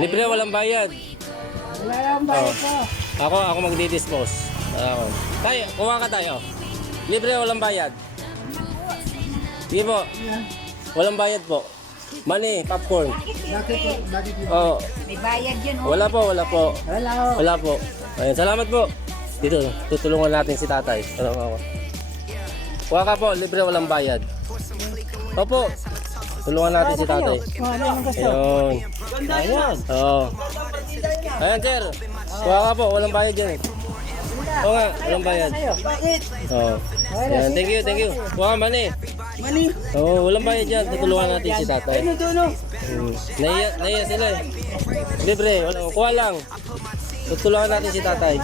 Libre, walang bayad. Wala lang bayad po. Ako magdi-dispose. Tayo, kuha ka tayo. Libre, walang bayad. Sige po. Walang bayad po. Money, popcorn. Bakit po? Bakit po? Oh, May bayad yun, oh. wala po. Wala po. Wala po. Ayun, salamat po. Dito, tutulungan natin si tatay. Ako. Kuha ka po, libre, walang bayad. Opo. Tulungan natin si tatay. Ano yung gusto? Ayun. Ayan. Oo. Ayan, sir. Kuha ka po, walang bayad yan. Oo nga, walang bayad. Bakit? Oo. Ayan, thank you. Kuha ka, money. Mali. Oo, walang bayad yan. Tutulungan natin si tatay. Ano doon? Naiya sila eh. Libre, kuha lang. Tutulungan natin si tatay.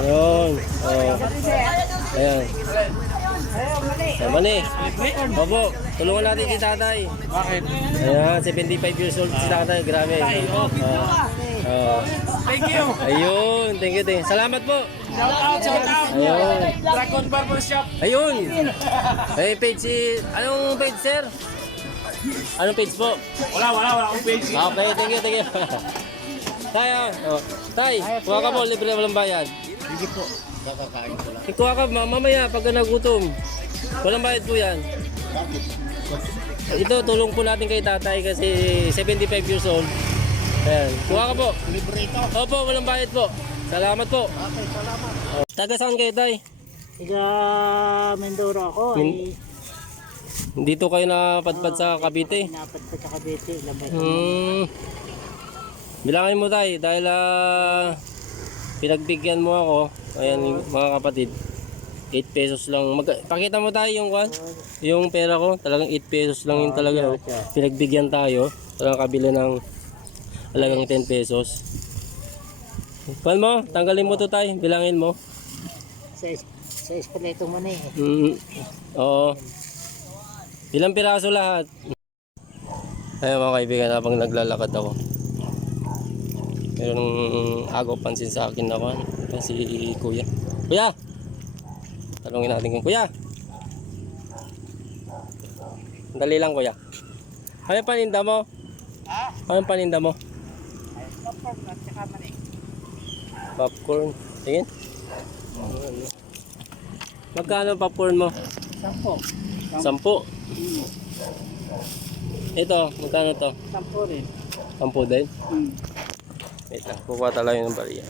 Ayun. Oo. Ayan. Ayan, money. Opo, tulungan natin si tatay. Bakit? Ayan, 75 years old si tatay. Grabe. Oo. Thank you. Ayun, thank you. Salamat po. Shout out. Ayun. Dragon Barbershop. Ayun. Eh, page si... Anong page, sir? Anong page po? Wala akong page. Okay, thank you. Tayo. Oh. Tay, kuha ka po, libre, walang bayad. Sige po. Kakakain ko lang. Kuha ka mamaya pagka nagutom. Walang bayad po yan. Ito, tulong po natin kay tatay kasi 75 years old. Ayan. Kuha ka po. Libre ito. Opo, walang bayad po. Salamat po. Okay, salamat. Oh. Taga saan kayo, tay? Tiga Mindoro ako. Ay, Dito kayo napadpad sa Cavite. napat pa sa Cavite. Labay. Bilangin mo tay dahil pinagbigyan mo ako. Ayan mga kapatid. 8 pesos lang. Pakita mo tayo yung yung pera ko. Talagang 8 pesos lang yun talaga. Oh. Pinagbigyan tayo. Talagang kabili ng alagang 10 pesos. Kuhan mo, tanggalin mo to tay. Bilangin mo. Sa espaleto mo na eh. Oo. Ilang piraso lahat? Ayun mga kaibigan, habang naglalakad ako. Merong agaw pansin sa akin ako. Si Kuya. Kuya! Talungin natin kung Kuya. Dali lang Kuya. Ano yung paninda mo? Ano yung paninda mo? Popcorn. Tingin. Magkano popcorn mo? 10. 10. Ito, magkano to? 10 rin. 10 din? Wait lang, kukuha talaga ng bariya.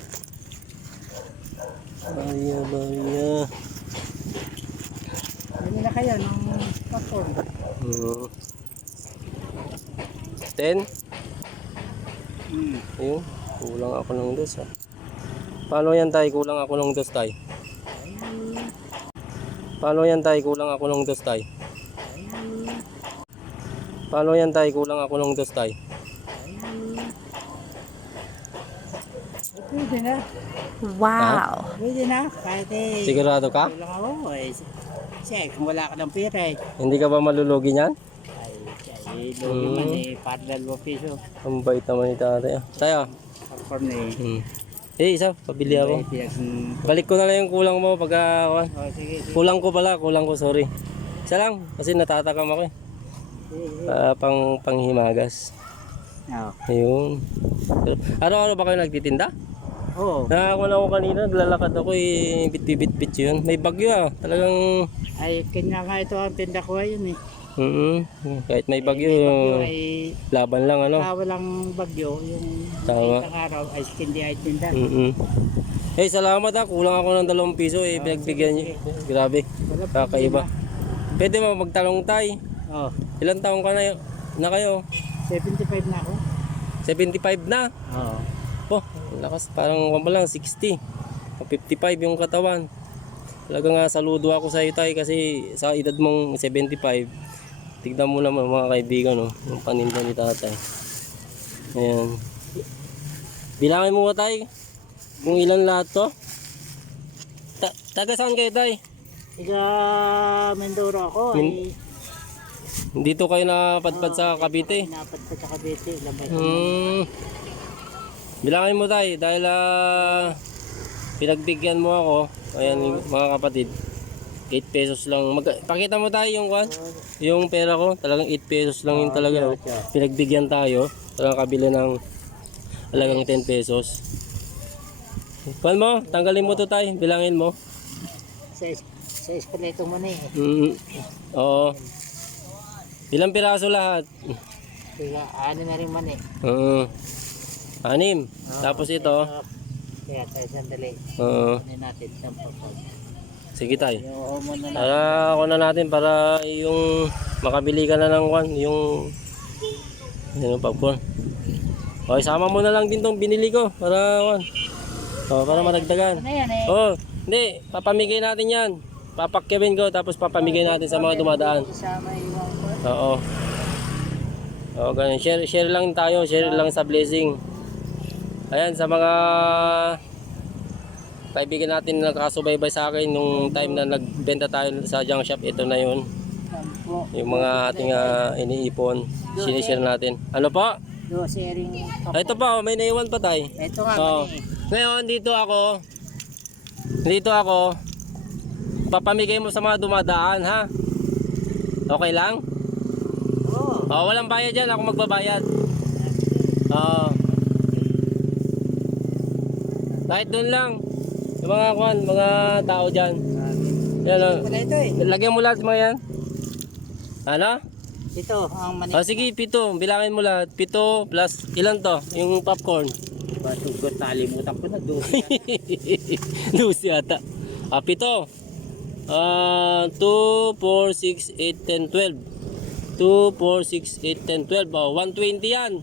Bariya. Ano na kaya ng popcorn? 10? Ayun, kulang ako ng dos ha. Paano yan tayo? Kulang ako ng dos tayo. Paano yan tayo? Kulang ako ng dos tayo. Paano yan tayo? Kulang ako ng dos tayo. Pwede na. Wow. Pwede na. Kahit eh. Sigurado ka? Kulang ako eh. Kasi kung wala ka ng pera eh. Hindi ka ba malulugi niyan? Ay, lugi man eh. Para 2 piso. Ang bait naman ni tatay. Tayo. Popcorn eh. Eh, isa, pabili ako. Oh, Balik ko na lang yung kulang mo pag sige. kulang ko, sorry. Isa lang, kasi natatakam ako eh. Panghimagas. Oh. Ayun. Araw-araw ba kayo nagtitinda? Oo. Nakakuha na ako kanina, naglalakad ako eh, bit-bit yun. May bagyo ah, talagang... Ay, kanya nga ito ang tinda ko ngayon eh. Kahit may bagyo, Ay, laban lang ano. walang bagyo, yung Tama. isang araw ay hindi ay tinda. Eh, salamat ah, kulang ako ng 2 piso eh, pinagbigyan niyo. Grabe, kakaiba. Pwede mo magtalong tay. Oh, Ilang taong ka na kayo? 75 na ako. 75 na. Oo. Oh, ang lakas, parang wala lang 60. 55 yung katawan. Talaga nga saludo ako sa iyo tay kasi sa edad mong 75. Tignan mo naman mga kaibigan no, yung paninda ni tatay. Ayan. Bilangin mo ba tay kung ilan lahat to? Taga saan kayo tay? Tiga Mindoro ako ay Dito kayo napadpad sa Cavite. napat pa sa Cavite. Labay. Bilangin mo tay dahil pinagbigyan mo ako. Ayan mga kapatid. 8 pesos lang. Pakita mo tayo yung yung pera ko. Talagang 8 pesos lang yun talaga. Oh. Pinagbigyan tayo. Ito lang kabili ng halagang 10 pesos. Kuhan mo, tanggalin mo to tayo, bilangin mo. Sa espaleto mo na eh. Oo. Ilang piraso lahat? Kaya ano na rin man eh. Oo. 6. Tapos ito. Kaya tayo sandali. Oo. Ano natin ng pagpag. Sige tayo. Yung mo na Para ako na natin para yung makabili ka na ng kwan, yung popcorn. Okay, sama mo na lang din tong binili ko para kwan. Oh, para maragdagan. Ano yan eh? Oh, hindi, papamigay natin 'yan. Papakyawin ko tapos papamigay natin sa mga dumadaan. Isama yung Oo. Oh, ganun. Share lang tayo, share lang sa blessing. Ayan, sa mga kaibigan natin na nakasubaybay sa akin nung time na nagbenta tayo sa junk shop, ito na yun. Yung mga ating iniipon, sinishare natin. Ano pa? do sharing. Ito pa, may naiwan pa tayo. Ito nga Oh. mali eh. Ngayon, dito ako, papamigay mo sa mga dumadaan, ha? Okay lang? Oo. Oh, walang bayad yan, ako magbabayad. Oo. Kahit doon lang. Yung mga tao dyan. Yan, oh. Wala ito eh. Lagyan mo lahat mga yan. Ano? Ito ang mani. Oh, sige, 7. Bilangin mo lahat. 7 plus, ilan to? Yung popcorn. Batugot, nalimutan ko na do. 12 yata. 7. 2, 4, 6, 8, 10, 12. 2, 4, 6, 8, 10, 12. Oh, 120 yan.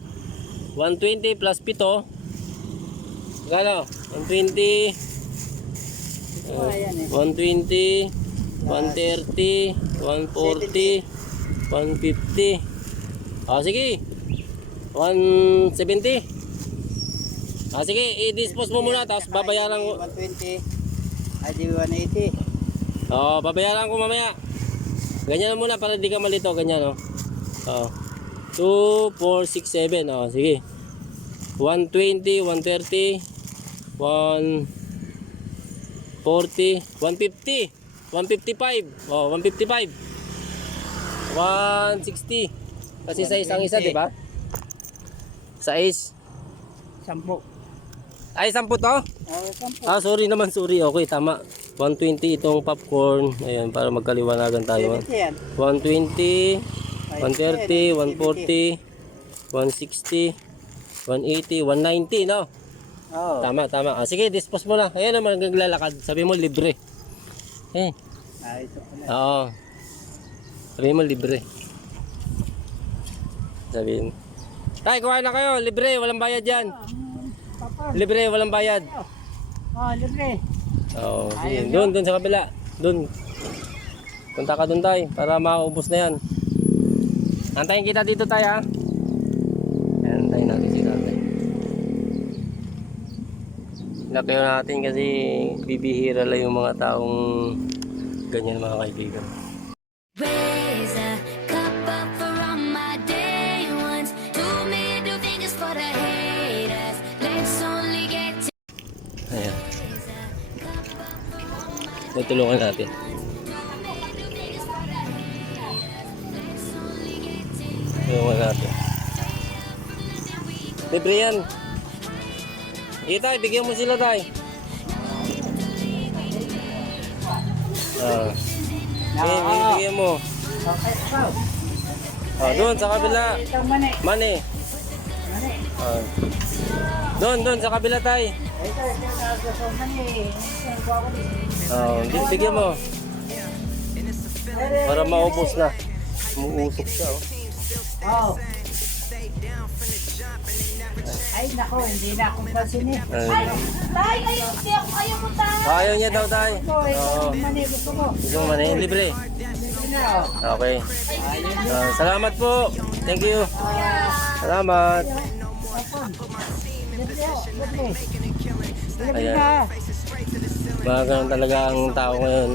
120 plus 7. Gano? 120. Ayan eh. 120, 130, 140, 150. Ah, sige. 170. Ah, sige, i-dispose mo muna tapos babayaran ko. 120. Ay di 180. Oh, babayaran ko mamaya. Ganyan na muna para di ka malito, ganyan oh. Oh. 2, 4, 6, 7. Oh, sige. 120, 130, 140, 150, 155. Oh, 155. 160. Kasi sa isang isa, di ba? Sa is. 10. Ay, 10 to? Oh, 10. Ah, sorry naman, sorry. Okay, tama. 120 itong popcorn. Ayan, para magkaliwanagan tayo. 70 yan. 120, 130, 140, 160, 180, 190, no? Oh. Tama, tama. Ah, sige, dispose mo na. Ayan naman naglalakad. Sabi mo libre. Eh, Ah, ito pala. oo. Sabi mo libre. Sabihin. Tay, kuha na kayo. Libre, walang bayad yan. Libre, walang bayad. Oh, libre. Oo, sige. Doon sa kabila. Doon. Punta ka doon tay, para maubos na yan. Antayin kita dito tay ha. Ayan, antayin natin si tatay. Lakayo natin kasi bibihira lang yung mga taong ganyan mga kaibigan. Raise a cup up for all my day ones. 2 middle fingers for the haters. Let's only get to Ayan. Tutulungan natin. Tulungan natin. Libre yan. Sige tay, bigyan mo sila tay. Ah. Bigyan mo. Okay, ikaw. Ah, doon sa kabila. Ito mani. Mani. Mani. Ah. Doon sa kabila tay. Ito nasa mani. Ah, bigyan mo. Para maubos na. Umuusok siya oh. Oh. Ay, nako, hindi na akong pansin eh. Ay. Tay, ayaw mo tayo. Ayaw niya daw tay. Oo. Mani, gusto mo. Gusto mo mani, libre. Libre na, oh. Okay. Salamat po. Thank you. Salamat. Libre, oh. Libre. Libre Ayan. na. Mga ganun talaga ang tao ngayon.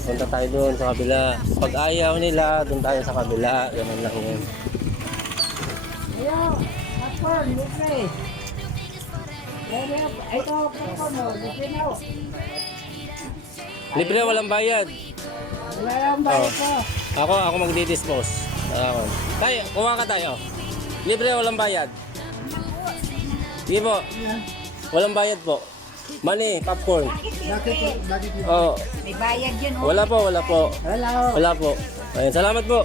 Punta tayo doon sa kabila. Pag ayaw nila, doon tayo sa kabila. Ganun lang yun. Ayaw. Popcorn, libre. Ito, popcorn, oh. Libre na, oh. Libre, walang bayad. Wala lang ba ito? Ako magdi-dispose. Tayo, kuha ka tayo. Libre, walang bayad. Sige po. Walang bayad po. Money, popcorn. Oh, May bayad yun, wala po. Wala po. Ayun, salamat po.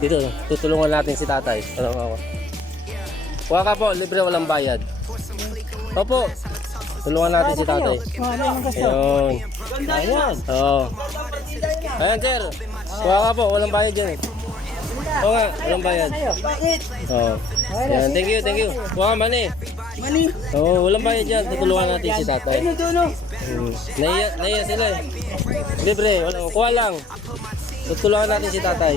Dito, tutulungan natin si tatay. Ano ako? Kuha ka po, libre, walang bayad. Opo. Tulungan natin si tatay. Ayun. Ayan. Oo. Ayan, sir. Kuha ka po, walang bayad yan. Oo nga, walang bayad. Oo. Ayan, thank you. Kuha ka, money. Oo, walang bayad yan. Tutulungan natin si tatay. Naiya sila eh. Libre, kuha lang. Tutulungan natin si tatay.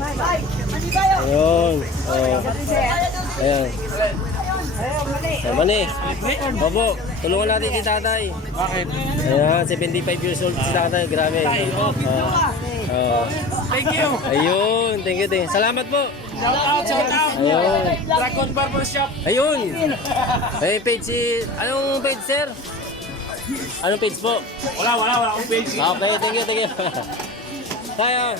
Ayun. Oo. Ayan. Mani. Opo, tulungan natin si tatay. Bakit? Ayan, 75 years old si tatay. Grabe. Thank you. Ayun, thank you. Salamat po. Shout out. Ayun. Dragon Barbershop. Ayun. Eh, page si... Anong page, sir? Anong page po? Wala akong page. Okay, thank you. Tay,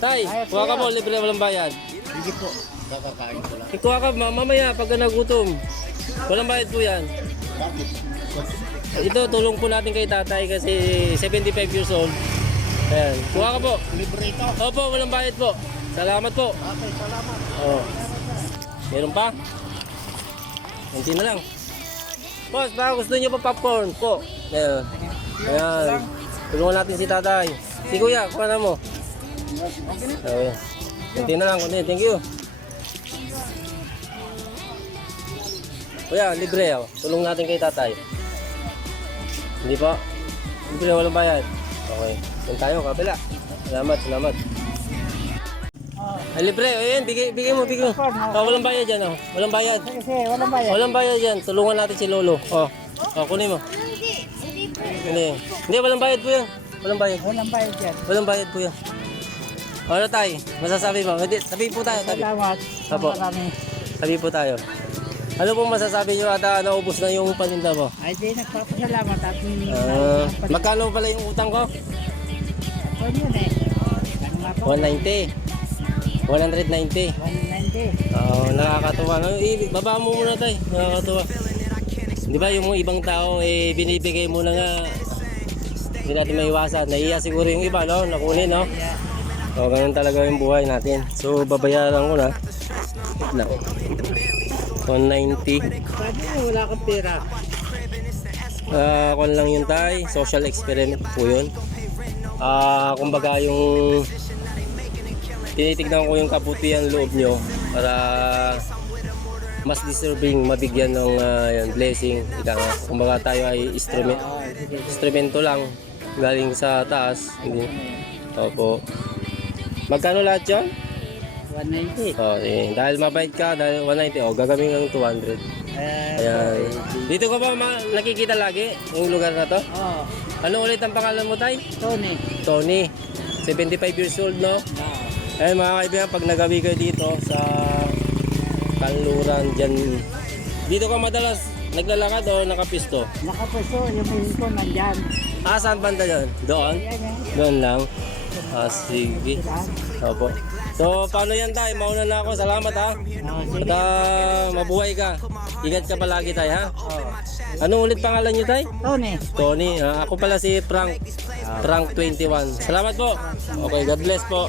Tay, kuha ka po, libre, walang bayad. Sige po. Kakakain ko lang. Kuha ka mamaya pagka nagutom. Walang bayad po yan. Ito, tulong po natin kay tatay kasi 75 years old. Ayan, kuha ka po. Libre ito. Opo, walang bayad po. Salamat po. Okay, salamat. Oh. Meron pa? Kunti na lang. Boss, baka gusto niyo pa popcorn po. Ayan. Ayan. Tulungan natin si tatay. Si kuya, kuha na mo. Okay. Kunti na lang, kunti. Thank you. Kuya, libre ako. Tulong natin kay tatay. Hindi po? Libre, walang bayad. Okay. Doon tayo, kabila. Salamat. Ay, libre. Ayan, bigay mo. Oh, walang bayad yan. Oh. Walang bayad. Walang bayad yan. Tulungan natin si Lolo. Oh, kunin mo. Hindi, walang bayad po yan. Walang bayad po yan. Ano tayo? Masasabi mo? Hindi, sabi po tayo. Salamat. Apo. Sabi po tayo. Ano pong masasabi nyo at naubos na yung paninda mo? Ay, di nagpapasalamat at Magkano pala yung utang ko? yun eh. 190. 190. 190. Oo, nakakatuwa. Baba mo muna tayo. Nakakatuwa. Di ba yung ibang tao binibigay mo na nga. Hindi natin maiwasan. Nahiya siguro yung iba, no? Nakunin, no? O, ganun talaga yung buhay natin. So, babayaran ko na. Wait lang. 190. Sabi mo, wala kang pera. Kung lang yun tayo. Social experiment po yun. Kumbaga yung tinitignan ko yung kabutihan loob nyo para mas deserving mabigyan ng blessing. Kumbaga tayo ay instrumento lang galing sa taas. Hindi. Opo. Magkano lahat yun? 190. Dahil mabait ka, dahil 190, gagawin ng 200. Ayan. Dito ka ba nakikita lagi yung lugar na to? Oo. Ano ulit ang pangalan mo, tay? Tony. Tony. 75 years old, no? Ayan mga kaibigan, pag nagawi kayo dito sa Kanluran dyan, dito ka madalas naglalakad o nakapisto? Nakapuso, yung ko nandyan. Saan banda yun? Doon? Ayan eh. Doon lang? Sige. Opo. So, paano yan tayo? Mauna na ako. Salamat ha. At mabuhay ka. Ingat ka palagi tayo ha. Ano ulit pangalan nyo tayo? Tony. Tony. Ako pala si Frank. Frank 21. Salamat po. Okay, God bless po.